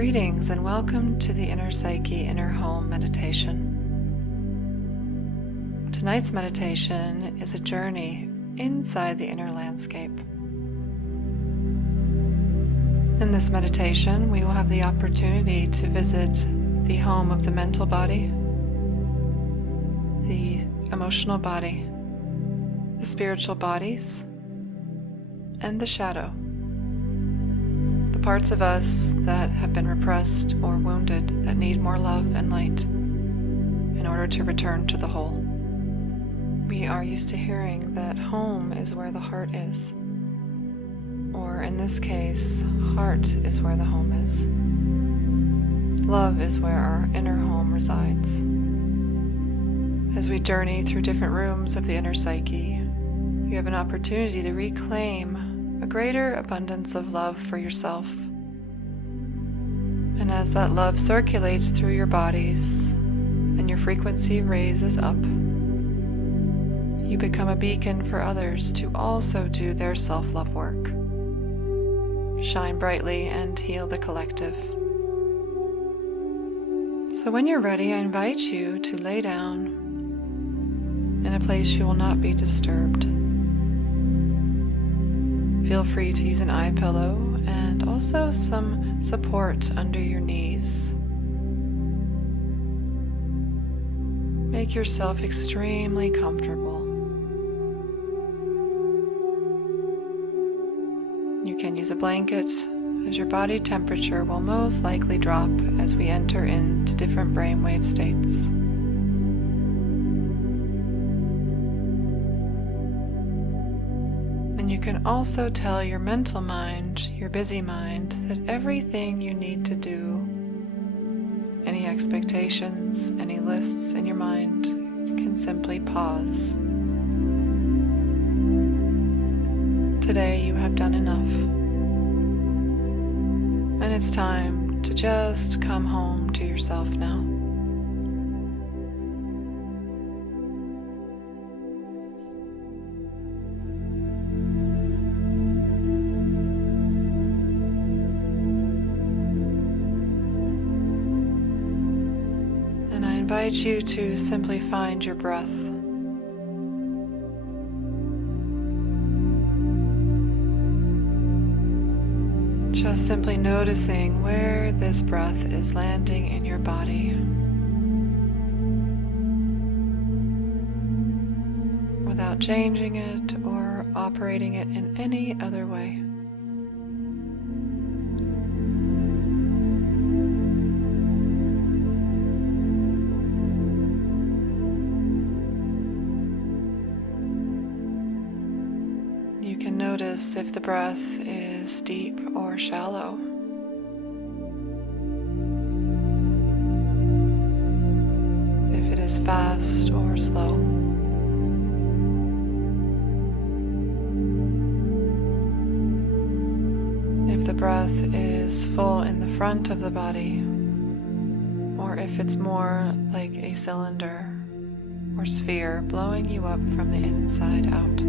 Greetings and welcome to the Inner Psyche, Inner Home meditation. Tonight's meditation is a journey inside the inner landscape. In this meditation, we will have the opportunity to visit the home of the mental body, the emotional body, the spiritual bodies, and the shadow. The parts of us that have been repressed or wounded that need more love and light in order to return to the whole. We are used to hearing that home is where the heart is, or in this case, heart is where the home is. Love is where our inner home resides. As we journey through different rooms of the inner psyche, you have an opportunity to reclaim a greater abundance of love for yourself. And as that love circulates through your bodies and your frequency raises up, you become a beacon for others to also do their self-love work. Shine brightly and heal the collective. So when you're ready, I invite you to lay down in a place you will not be disturbed. Feel free to use an eye pillow and also some support under your knees. Make yourself extremely comfortable. You can use a blanket, as your body temperature will most likely drop as we enter into different brainwave states. You can also tell your mental mind, your busy mind, that everything you need to do, any expectations, any lists in your mind, can simply pause. Today you have done enough. And it's time to just come home to yourself now. I invite you to simply find your breath. Just simply noticing where this breath is landing in your body, without changing it or operating it in any other way. You can notice if the breath is deep or shallow. If it is fast or slow. If the breath is full in the front of the body, or if it's more like a cylinder or sphere blowing you up from the inside out.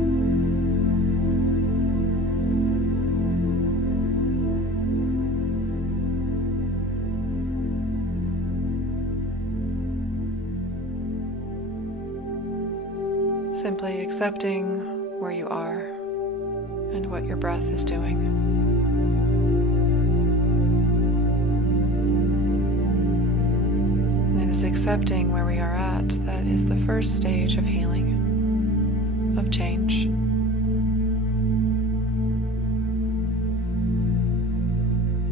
Simply accepting where you are and what your breath is doing. It is accepting where we are at that is the first stage of healing, of change.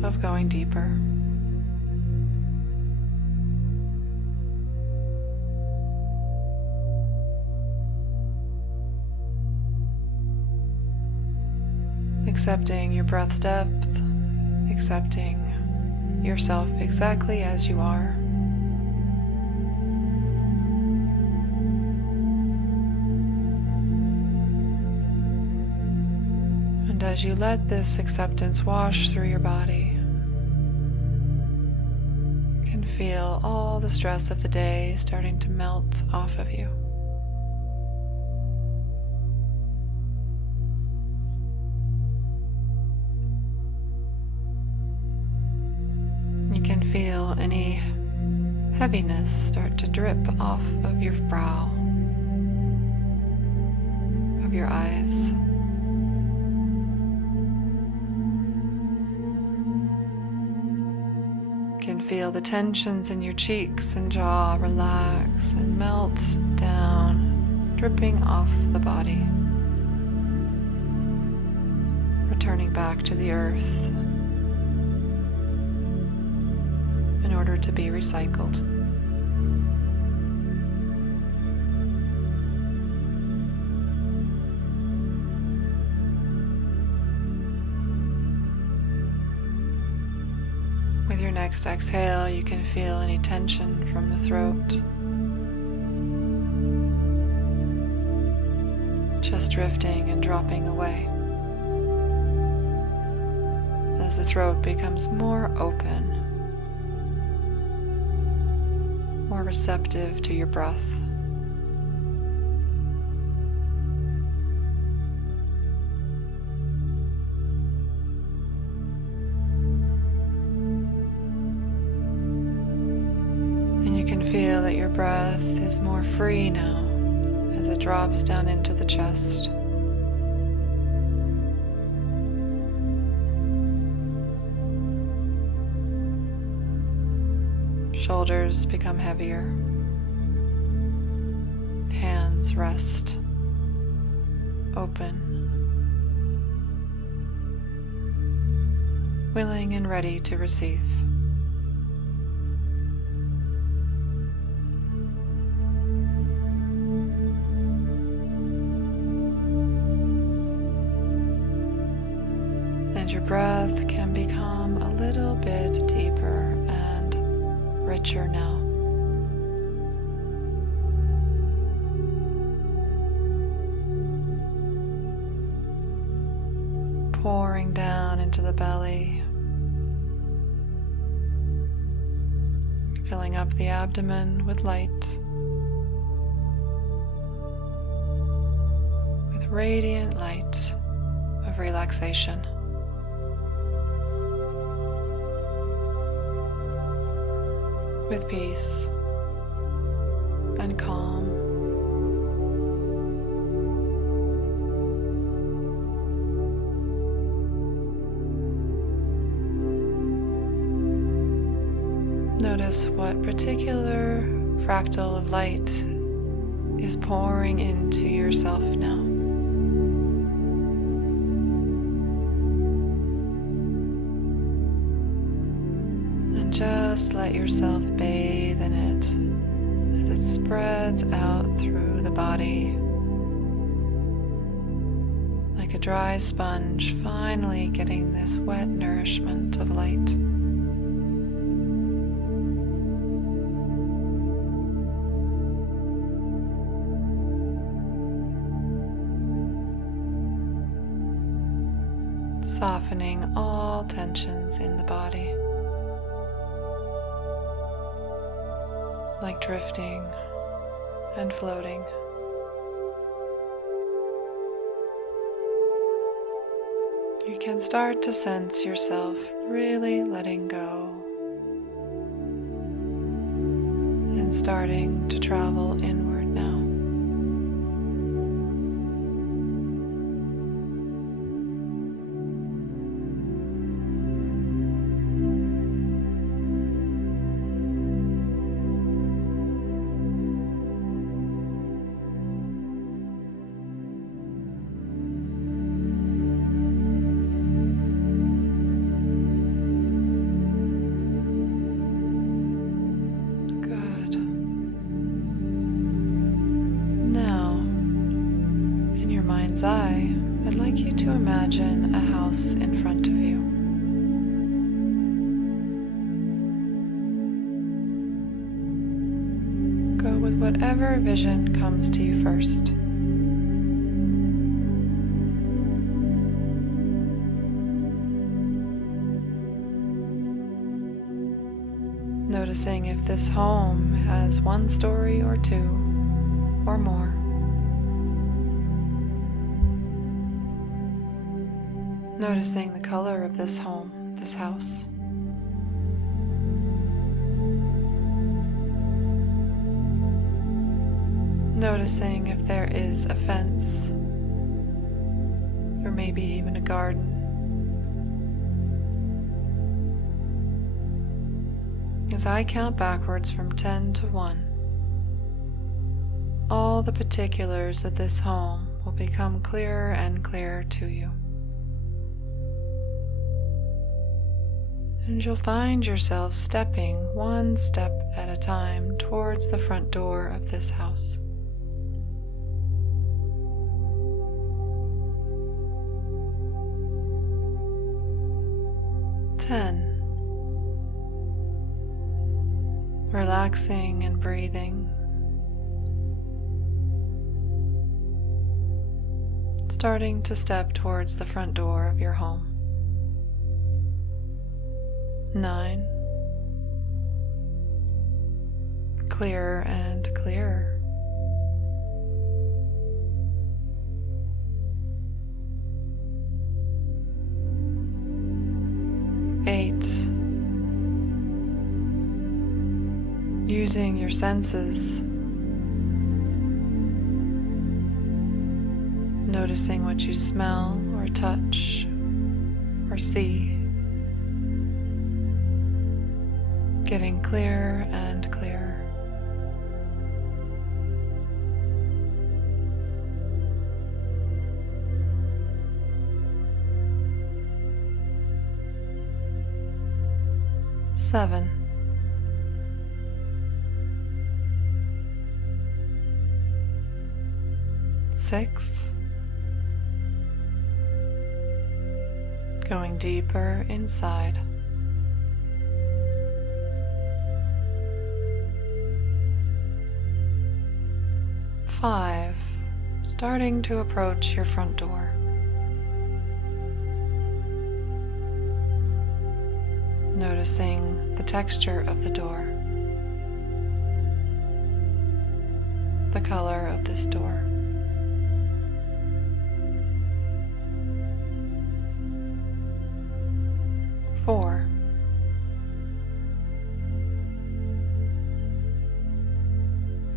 Of going deeper. Accepting your breath's depth, accepting yourself exactly as you are. And as you let this acceptance wash through your body, you can feel all the stress of the day starting to melt off of you. feel any heaviness start to drip off of your brow, of your eyes. You can feel the tensions in your cheeks and jaw relax and melt down, dripping off the body, returning back to the earth in order to be recycled. With your next exhale, you can feel any tension from the throat just drifting and dropping away as the throat becomes more open, more receptive to your breath. And you can feel that your breath is more free now as it drops down into the chest. Shoulders become heavier. Hands rest, open, willing and ready to receive. And your breath can become a little bit deeper and richer now. Pouring down into the belly, filling up the abdomen with light, with radiant light of relaxation. With peace and calm. Notice what particular fractal of light is pouring into yourself now. Just let yourself bathe in it as it spreads out through the body like a dry sponge, finally getting this wet nourishment of light. Softening all tensions in the body. Like drifting and floating. You can start to sense yourself really letting go and starting to travel inward now. Eye, I'd like you to imagine a house in front of you. Go with whatever vision comes to you first. Noticing if this home has one story or two or more. Noticing the color of this home, this house. Noticing if there is a fence, or maybe even a garden. As I count backwards from 10 to 1, all the particulars of this home will become clearer and clearer to you. And you'll find yourself stepping one step at a time towards the front door of this house. Relaxing and breathing. Starting to step towards the front door of your home. 9. Clearer and clearer. 8. Using your senses, noticing what you smell or touch or see, getting clearer and clearer. 7. 6. Going deeper inside. 5. Starting to approach your front door. Noticing the texture of the door, the color of this door. 4.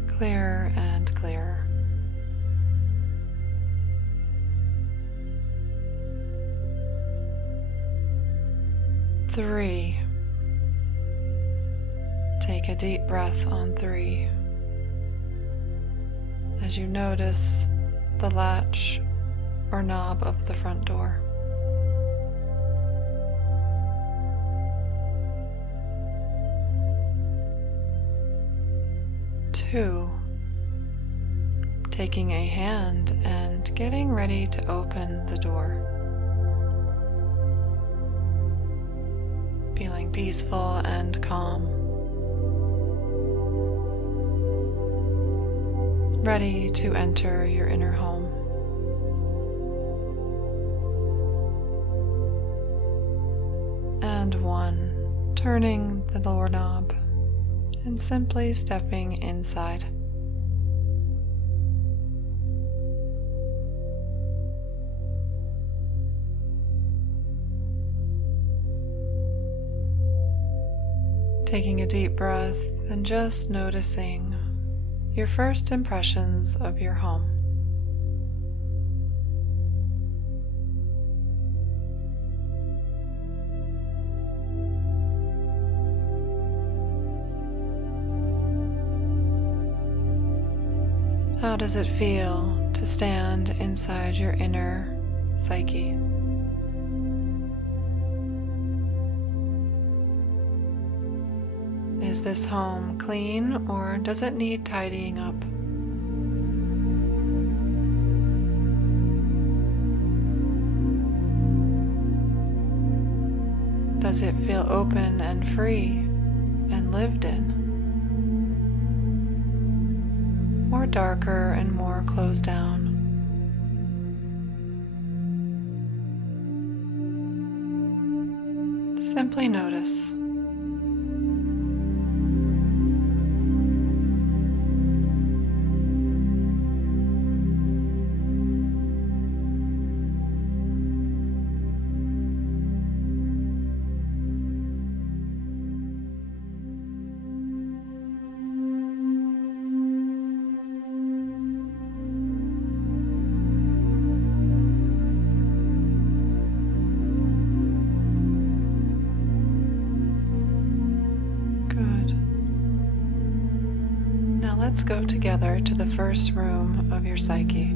'Clearer and clearer. 3. Take a deep breath on 3 as you notice the latch or knob of the front door. 2. Taking a hand and getting ready to open the door. Feeling peaceful and calm. Ready to enter your inner home. And 1. Turning the doorknob and simply stepping inside. Taking a deep breath and just noticing your first impressions of your home. How does it feel to stand inside your inner psyche? Is this home clean, or does it need tidying up? Does it feel open and free and lived in? Or darker and more closed down? Simply notice. let's go together to the first room of your psyche.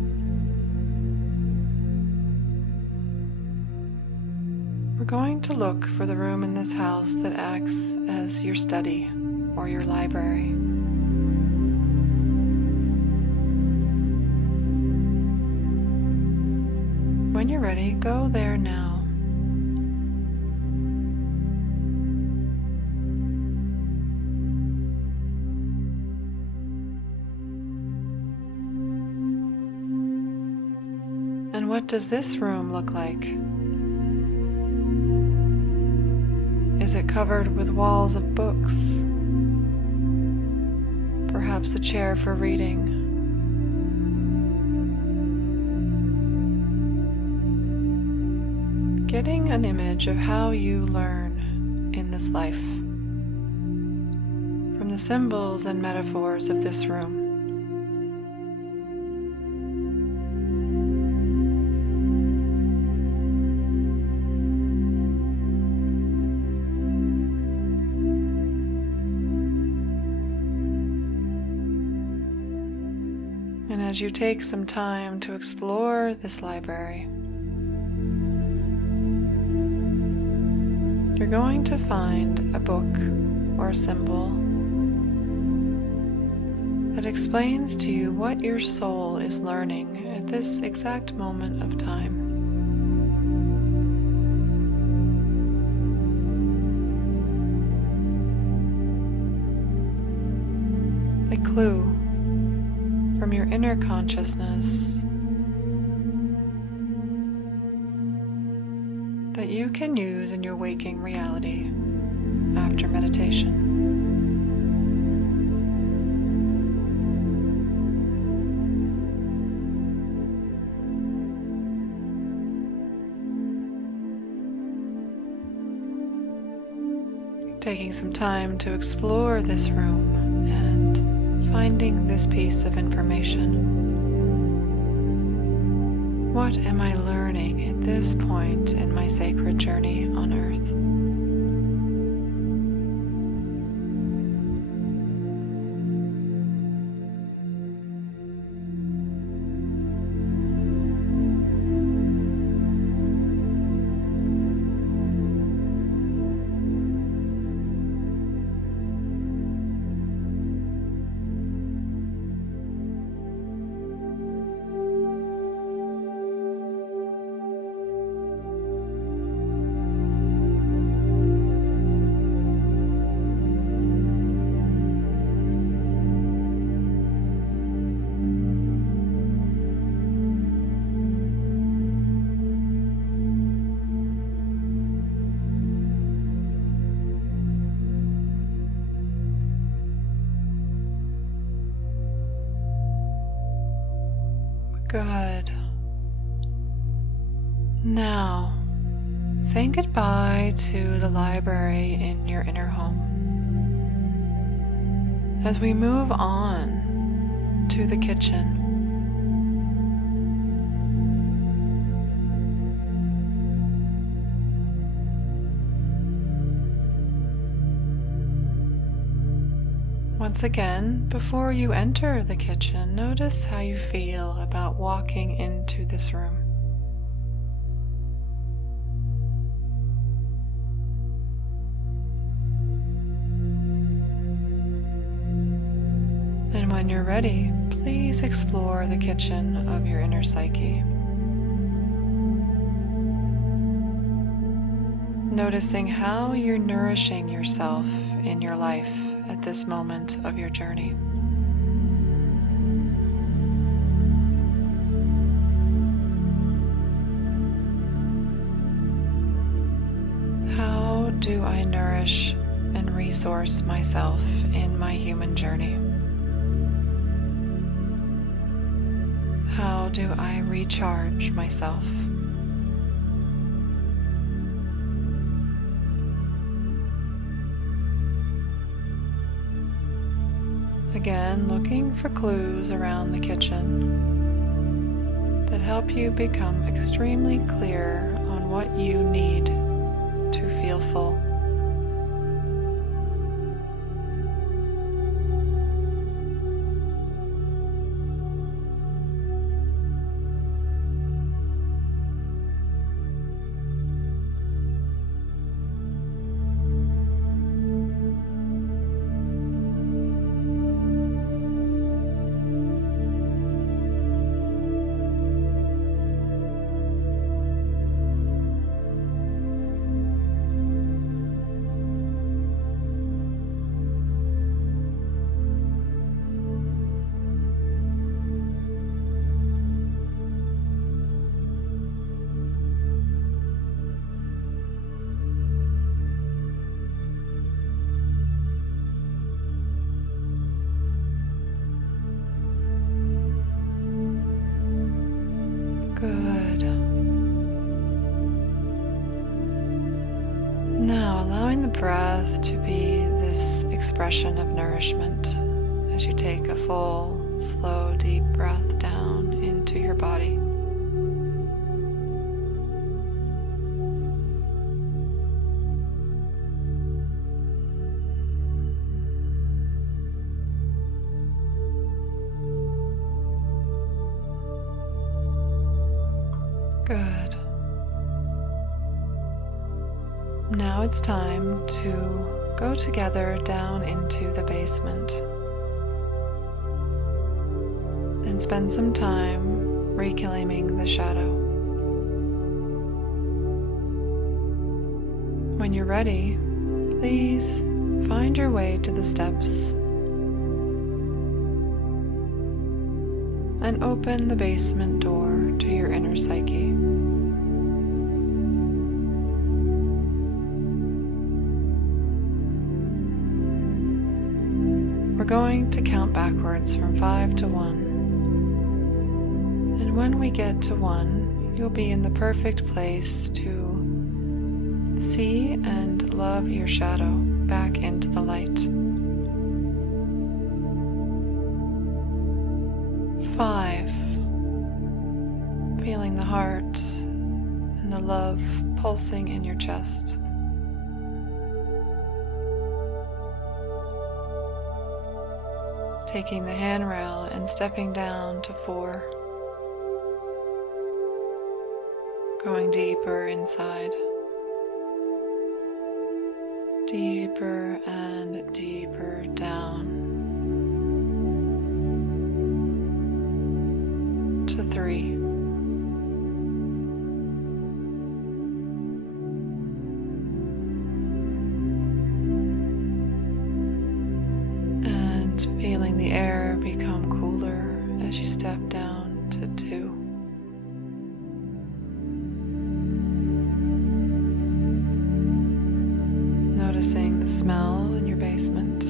We're going to look for the room in this house that acts as your study or your library. When you're ready, go there now. And what does this room look like? Is it covered with walls of books? Perhaps a chair for reading? Getting an image of how you learn in this life from the symbols and metaphors of this room. And as you take some time to explore this library, you're going to find a book or a symbol that explains to you what your soul is learning at this exact moment of time. A clue from your inner consciousness that you can use in your waking reality after meditation. Taking some time to explore this room and finding this piece of information. What am I learning at this point in my sacred journey on Earth? Good. Now, saying goodbye to the library in your inner home. As we move on to the kitchen, once again, before you enter the kitchen, notice how you feel about walking into this room. And when you're ready, please explore the kitchen of your inner psyche. Noticing how you're nourishing yourself in your life at this moment of your journey. How do I nourish and resource myself in my human journey? How do I recharge myself? Again, looking for clues around the kitchen that help you become extremely clear on what you need to feel full. Good. Now allowing the breath to be this expression of nourishment as you take a full, slow, deep breath down into your body. Good. Now it's time to go together down into the basement and spend some time reclaiming the shadow. When you're ready, please find your way to the steps and open the basement door to your inner psyche. We're going to count backwards from 5 to 1. And when we get to 1, you'll be in the perfect place to see and love your shadow back into the light. 5. Feeling the heart and the love pulsing in your chest. 'Taking the handrail and stepping down to 4. Going deeper inside. Deeper and deeper down. To 3. And feeling the air become cooler as you step down to 2. Noticing the smell in your basement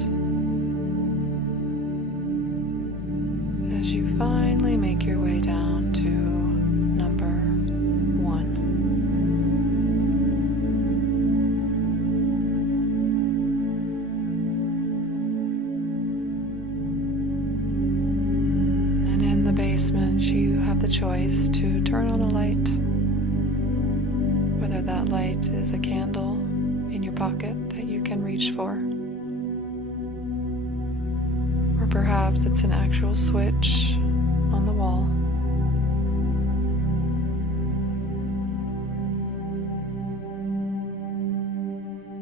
as you finally make your way down to number 1. And in the basement, you have the choice to turn on a light, whether that light is a candle in your pocket that you can reach for, or perhaps it's an actual switch on the wall.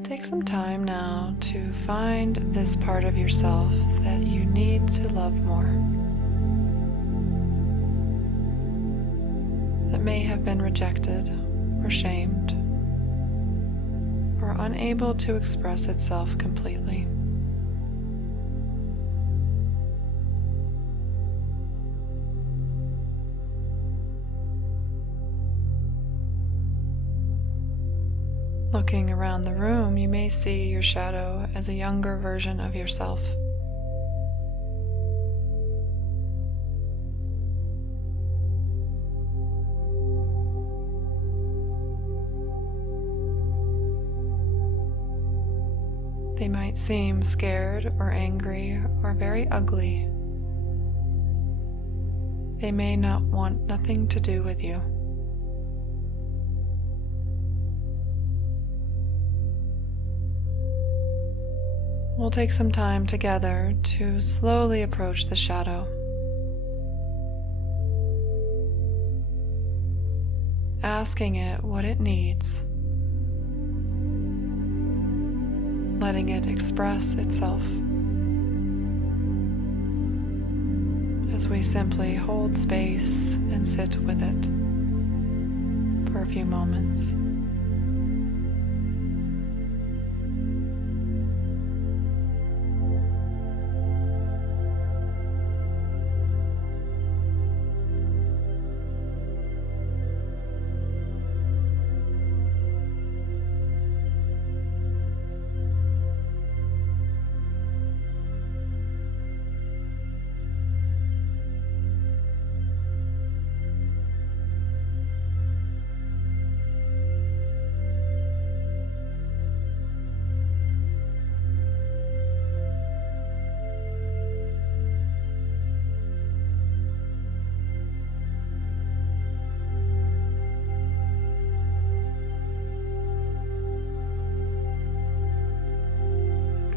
Take some time now to find this part of yourself that you need to love more, that may have been rejected or shamed, or unable to express itself completely. Looking around the room, you may see your shadow as a younger version of yourself. They might seem scared or angry or very ugly. They may not want nothing to do with you. We'll take some time together to slowly approach the shadow, asking it what it needs, letting it express itself as we simply hold space and sit with it for a few moments.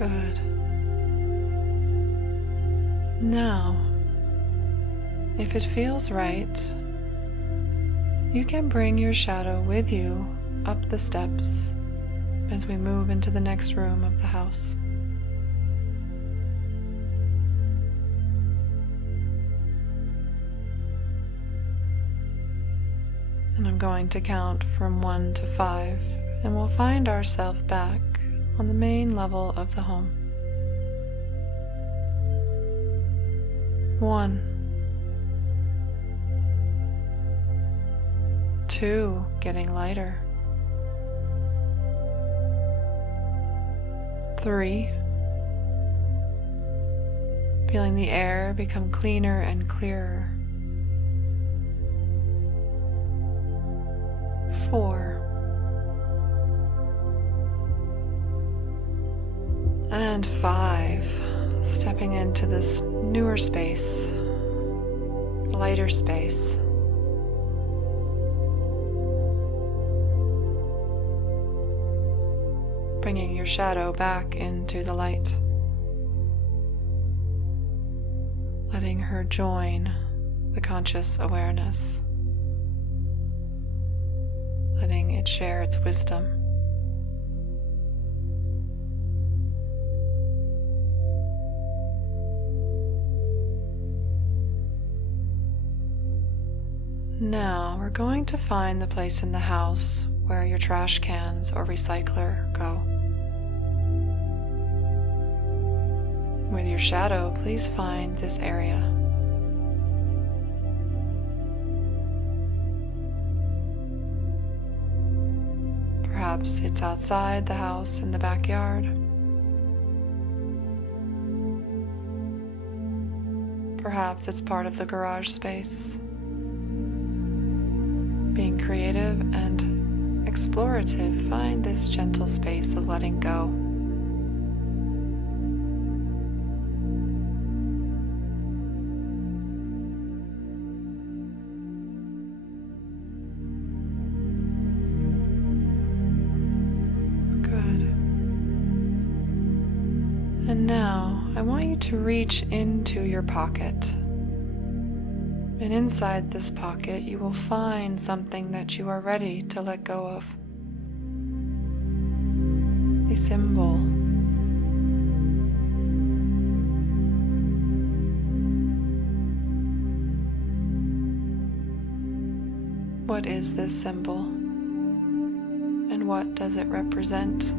Good. Now, if it feels right, you can bring your shadow with you up the steps as we move into the next room of the house. And I'm going to count from 1 to 5, and we'll find ourselves back on the main level of the home. 1, 2, getting lighter. 3, feeling the air become cleaner and clearer. 4, and 5, stepping into this newer space, lighter space. Bringing your shadow back into the light. Letting her join the conscious awareness. Letting it share its wisdom. Now we're going to find the place in the house where your trash cans or recycler go. With your shadow, please find this area. Perhaps it's outside the house in the backyard. Perhaps it's part of the garage space. Being creative and explorative, find this gentle space of letting go. Good. And now I want you to reach into your pocket. And inside this pocket, you will find something that you are ready to let go of. A symbol. What is this symbol? And what does it represent?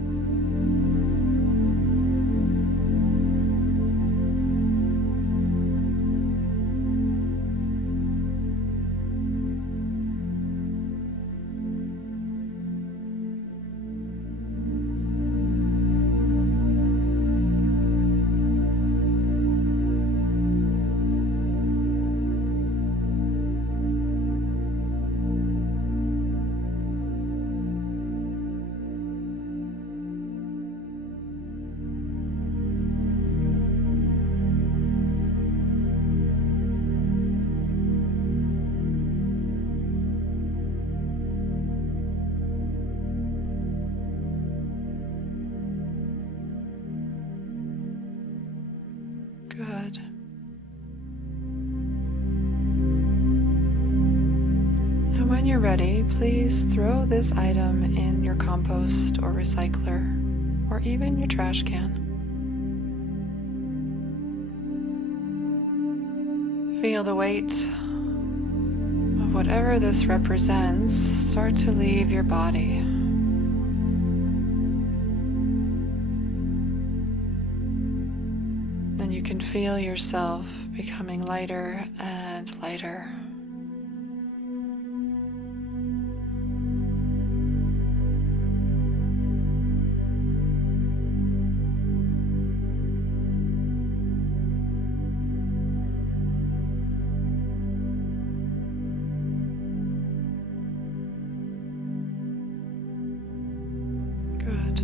Good. And when you're ready, please throw this item in your compost or recycler, or even your trash can. Feel the weight of whatever this represents start to leave your body. Then you can feel yourself becoming lighter and lighter. Good.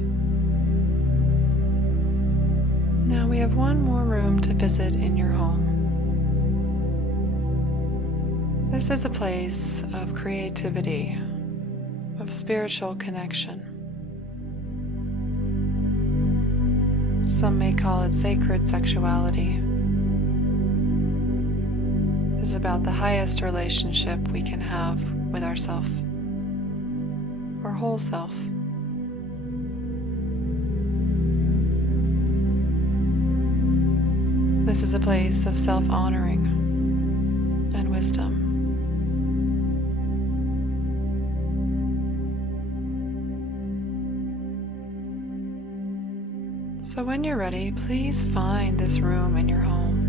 Now we have one more room to visit in your home. This is a place of creativity, of spiritual connection. Some may call it sacred sexuality. It is about the highest relationship we can have with ourself, our whole self. This is a place of self-honoring and wisdom. So when you're ready, please find this room in your home.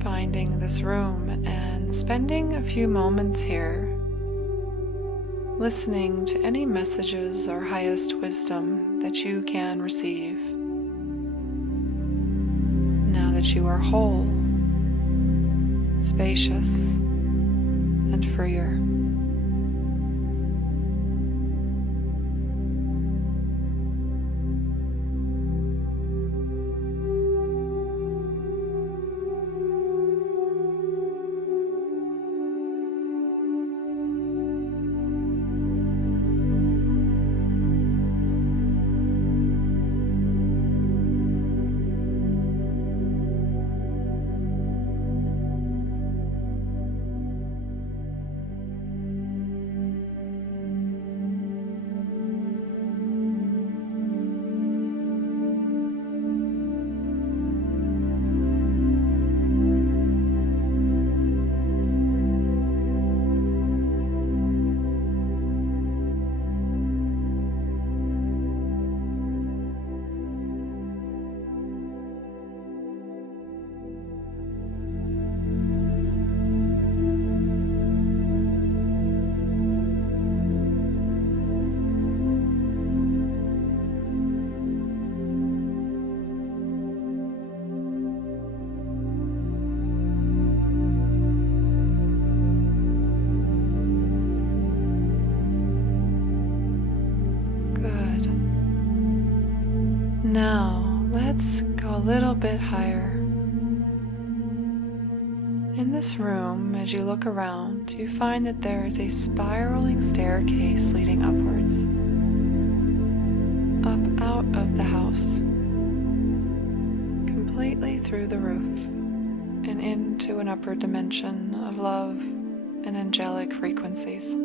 Finding this room and spending a few moments here, listening to any messages or highest wisdom that you can receive. Now that you are whole, spacious, and freer. Now, let's go a little bit higher. In this room, as you look around, you find that there is a spiraling staircase leading upwards, up out of the house, completely through the roof, and into an upper dimension of love and angelic frequencies.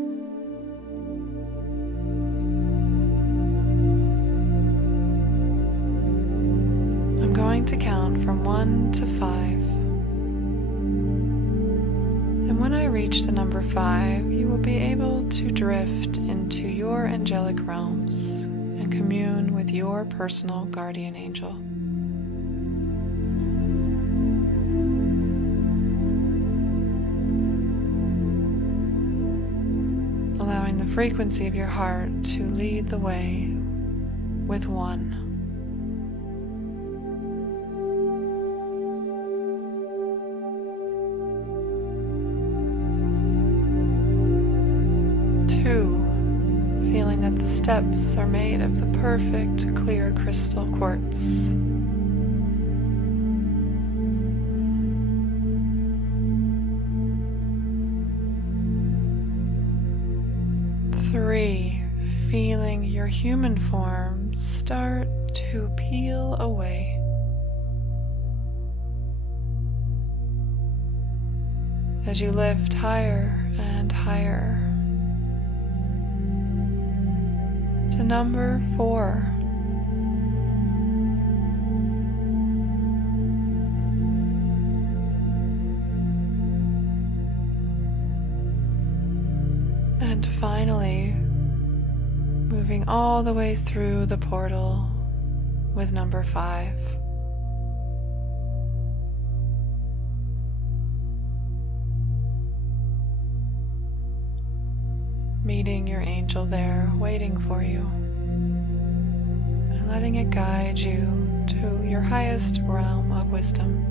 Going to count from 1 to 5. And when I reach the number 5, you will be able to drift into your angelic realms and commune with your personal guardian angel. Allowing the frequency of your heart to lead the way with 1. 2, feeling that the steps are made of the perfect clear crystal quartz. 3, feeling your human form start to peel away. As you lift higher and higher to number 4. And finally, moving all the way through the portal with number 5. Meeting your angel there, waiting for you, and letting it guide you to your highest realm of wisdom.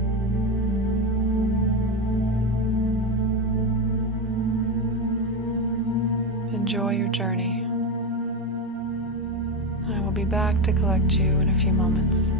Enjoy your journey. I will be back to collect you in a few moments.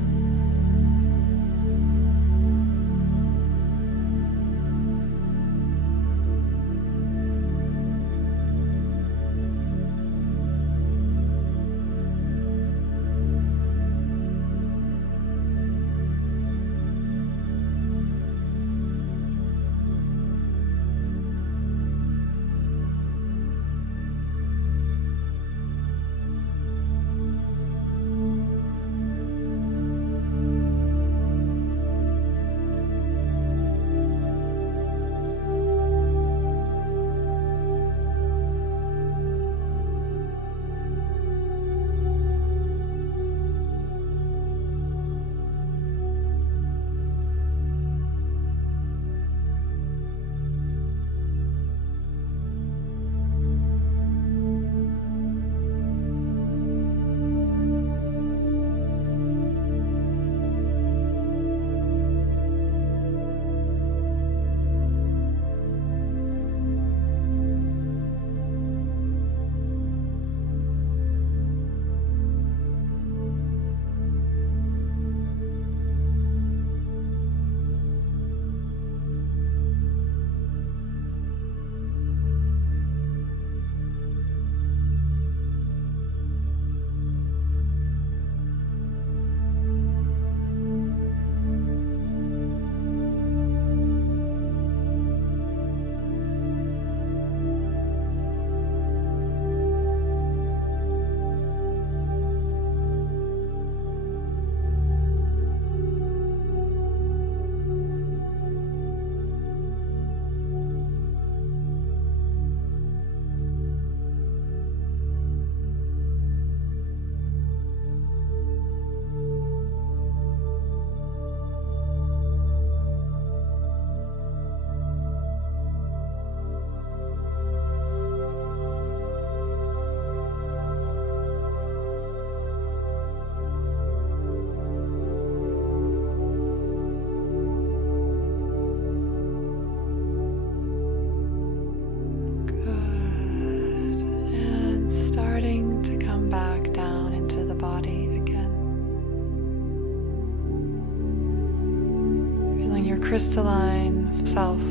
crystalline self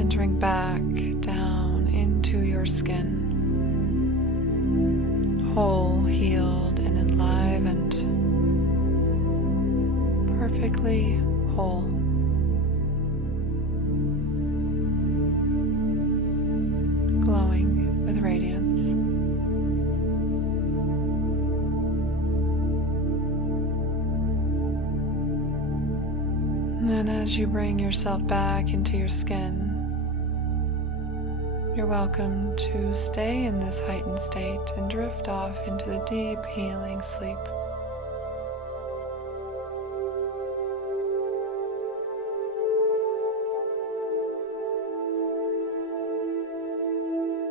entering back down into your skin, whole, healed, and enlivened, perfectly whole. Glowing with radiance. And then as you bring yourself back into your skin, you're welcome to stay in this heightened state and drift off into the deep healing sleep.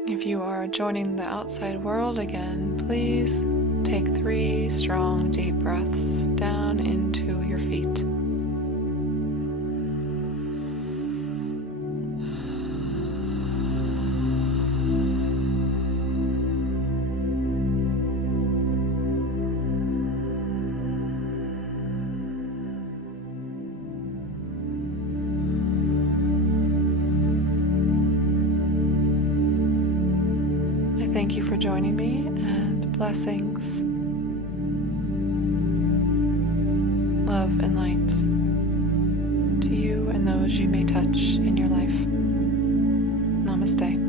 If you are joining the outside world again, please take 3 strong deep breaths down into your feet. Thank you for joining me, and blessings, love and light to you and those you may touch in your life. Namaste.